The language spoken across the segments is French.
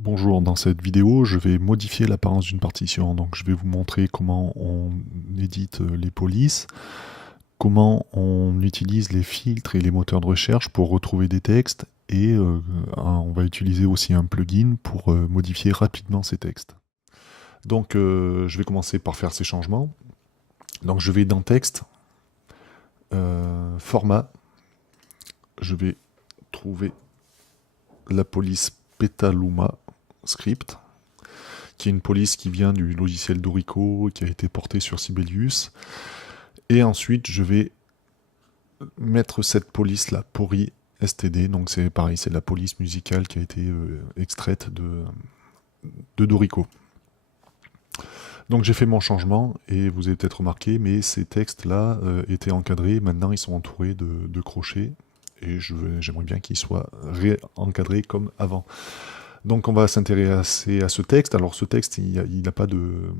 Bonjour, dans cette vidéo, je vais modifier l'apparence d'une partition. Donc, je vais vous montrer comment on édite les polices, comment on utilise les filtres et les moteurs de recherche pour retrouver des textes, et on va utiliser aussi un plugin pour modifier rapidement ces textes. Donc, je vais commencer par faire ces changements. Donc, je vais dans Texte, Format, je vais trouver la police Petaluma Script, qui est une police qui vient du logiciel Dorico, qui a été porté sur Sibelius. Et ensuite, je vais mettre cette police-là, Pori STD. Donc c'est pareil, c'est la police musicale qui a été extraite de Dorico. Donc j'ai fait mon changement, et vous avez peut-être remarqué, mais ces textes-là étaient encadrés. Maintenant, ils sont entourés de crochets. Et j'aimerais bien qu'ils soient réencadrés comme avant. Donc on va s'intéresser à ce texte. Alors ce texte, il n'a pas de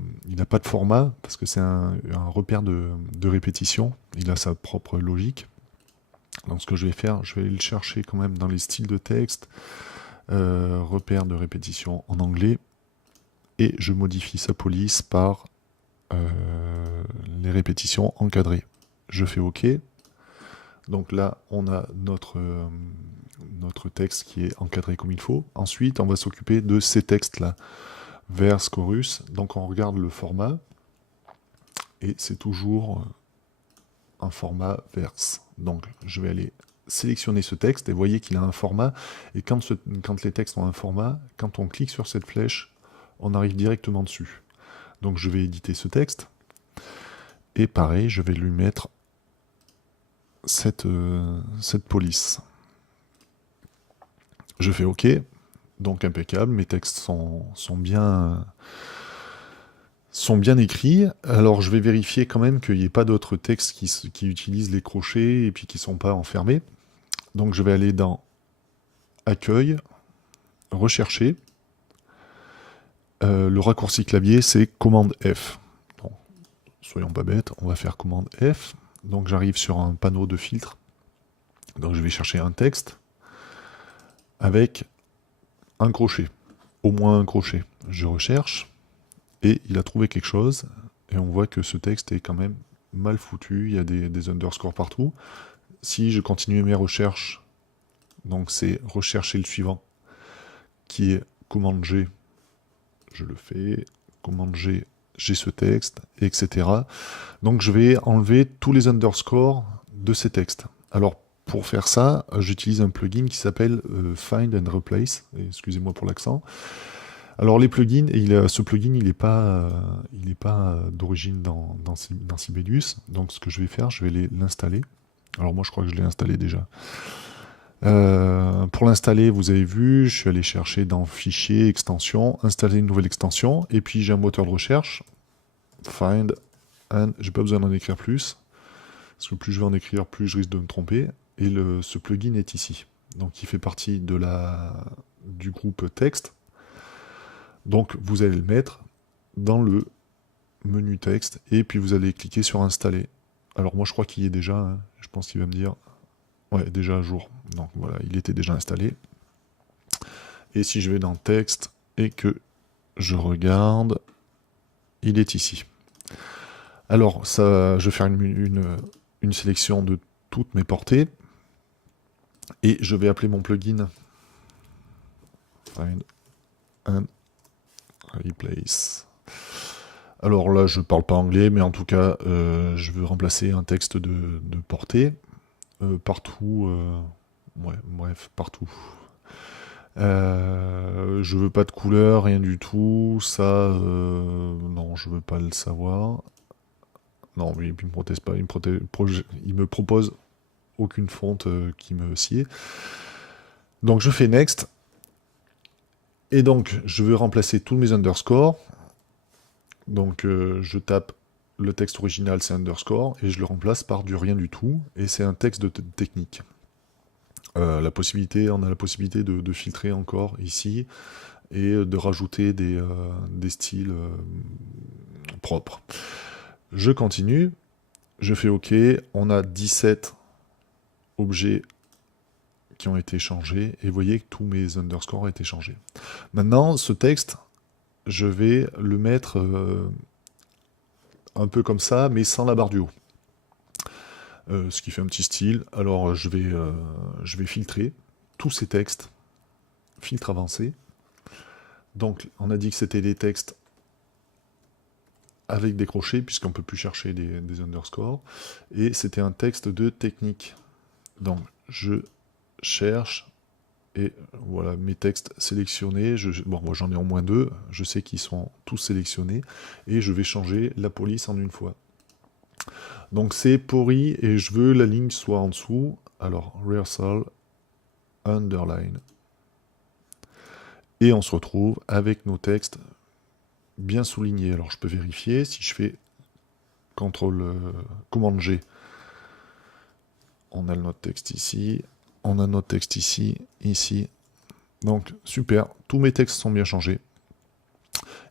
format, parce que c'est un repère de répétition. Il a sa propre logique. Donc ce que je vais faire, je vais aller le chercher quand même dans les styles de texte, repère de répétition en anglais, et je modifie sa police par les répétitions encadrées. Je fais OK. Donc là, on a notre texte qui est encadré comme il faut. Ensuite, on va s'occuper de ces textes-là. Verse, chorus. Donc on regarde le format, et c'est toujours un format verse. Donc je vais aller sélectionner ce texte, et vous voyez qu'il a un format, et quand les textes ont un format, quand on clique sur cette flèche, on arrive directement dessus. Donc je vais éditer ce texte, et pareil, je vais lui mettre cette police. Je fais OK, donc impeccable, mes textes sont bien écrits. Alors je vais vérifier quand même qu'il n'y ait pas d'autres textes qui utilisent les crochets et puis qui ne sont pas enfermés. Donc je vais aller dans Accueil, Rechercher. Le raccourci clavier, c'est commande F. Bon, soyons pas bêtes, on va faire commande F. Donc j'arrive sur un panneau de filtre. Donc je vais chercher un texte avec un crochet, au moins un crochet. Je recherche, et il a trouvé quelque chose, et on voit que ce texte est quand même mal foutu, il y a des underscores partout. Si je continue mes recherches, donc c'est rechercher le suivant, qui est commande G, je le fais, commande G, j'ai ce texte, etc. Donc je vais enlever tous les underscores de ces textes. Alors pour faire ça, j'utilise un plugin qui s'appelle Find and Replace, excusez-moi pour l'accent. Alors les plugins, ce plugin il n'est pas, d'origine dans Sibelius, donc ce que je vais faire, je vais l'installer. Alors moi je crois que je l'ai installé déjà. Pour l'installer, vous avez vu, je suis allé chercher dans Fichier, Extension, installer une nouvelle extension, et puis j'ai un moteur de recherche, Find, and j'ai pas besoin d'en écrire plus, parce que plus je vais en écrire, plus je risque de me tromper, et ce plugin est ici. Donc il fait partie du groupe texte. Donc vous allez le mettre dans le menu texte, et puis vous allez cliquer sur installer. Alors moi je crois qu'il y est déjà, hein. Je pense qu'il va me dire, ouais, déjà à jour. Donc voilà, il était déjà installé. Et si je vais dans texte et que je regarde, il est ici. Alors ça, je vais faire une sélection de toutes mes portées, et je vais appeler mon plugin Find and Replace. Alors là, je parle pas anglais, mais en tout cas, je veux remplacer un texte de portée partout. Ouais, bref, partout. Je veux pas de couleur, rien du tout. Ça, non, je veux pas le savoir. Non, mais il me protège pas. Il me propose aucune fonte qui me sied. Donc je fais next. Et donc, je veux remplacer tous mes underscores. Donc je tape le texte original, c'est underscore, et je le remplace par du rien du tout, et c'est un texte de technique. On a la possibilité de filtrer encore ici, et de rajouter des styles propres. Je continue, je fais OK, on a 17 objets qui ont été changés, et vous voyez que tous mes underscores ont été changés. Maintenant, ce texte, je vais le mettre un peu comme ça, mais sans la barre du haut. Ce qui fait un petit style. Alors, je vais filtrer tous ces textes, filtre avancé. Donc, on a dit que c'était des textes avec des crochets, puisqu'on ne peut plus chercher des underscores, et c'était un texte de technique. Donc, je cherche, et voilà mes textes sélectionnés. Bon, moi j'en ai au moins 2, je sais qu'ils sont tous sélectionnés, et je vais changer la police en une fois. Donc c'est pourri, et je veux la ligne soit en dessous. Alors, rehearsal, underline. Et on se retrouve avec nos textes bien soulignés. Alors je peux vérifier si je fais CTRL, commande G. On a notre texte ici, on a notre texte ici, ici. Donc super, tous mes textes sont bien changés.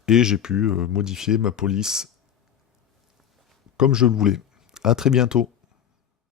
Et j'ai pu modifier ma police comme je le voulais. À très bientôt.